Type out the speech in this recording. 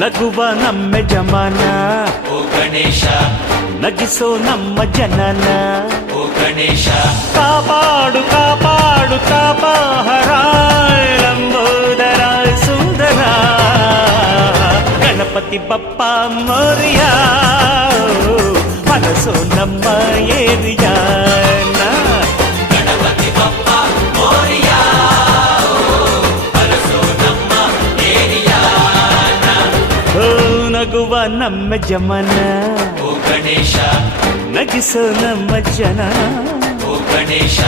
ನಗುವ ನಮ್ಮ ಜಮಾನ ಓ ಗಣೇಶ ನಗಿಸೋ ನಮ್ಮ ಜನನ ಓ ಗಣೇಶ ಕಾಪಾಡು ಕಾಪಾಡು ಕಾಪಾಹರ ಲಂಬೋದರ ಸುಂದರ ಗಣಪತಿ ಬಪ್ಪ ಮೋರಿಯ ಮನಸ್ಸು ನಮ್ಮ ಏರಿಯಾನ ಗಣಪತಿ ಬಪ್ಪ ಮೋರಿಯ ಅರಸೋ ನಮ್ಮ ಏರಿಯಾನ ಓ ನಗುವ ನಮ್ಮ ಜಮನ ಓ ಗಣೇಶ ನಗಿಸೋ ನಮ್ಮ ಜನ ಓ ಗಣೇಶ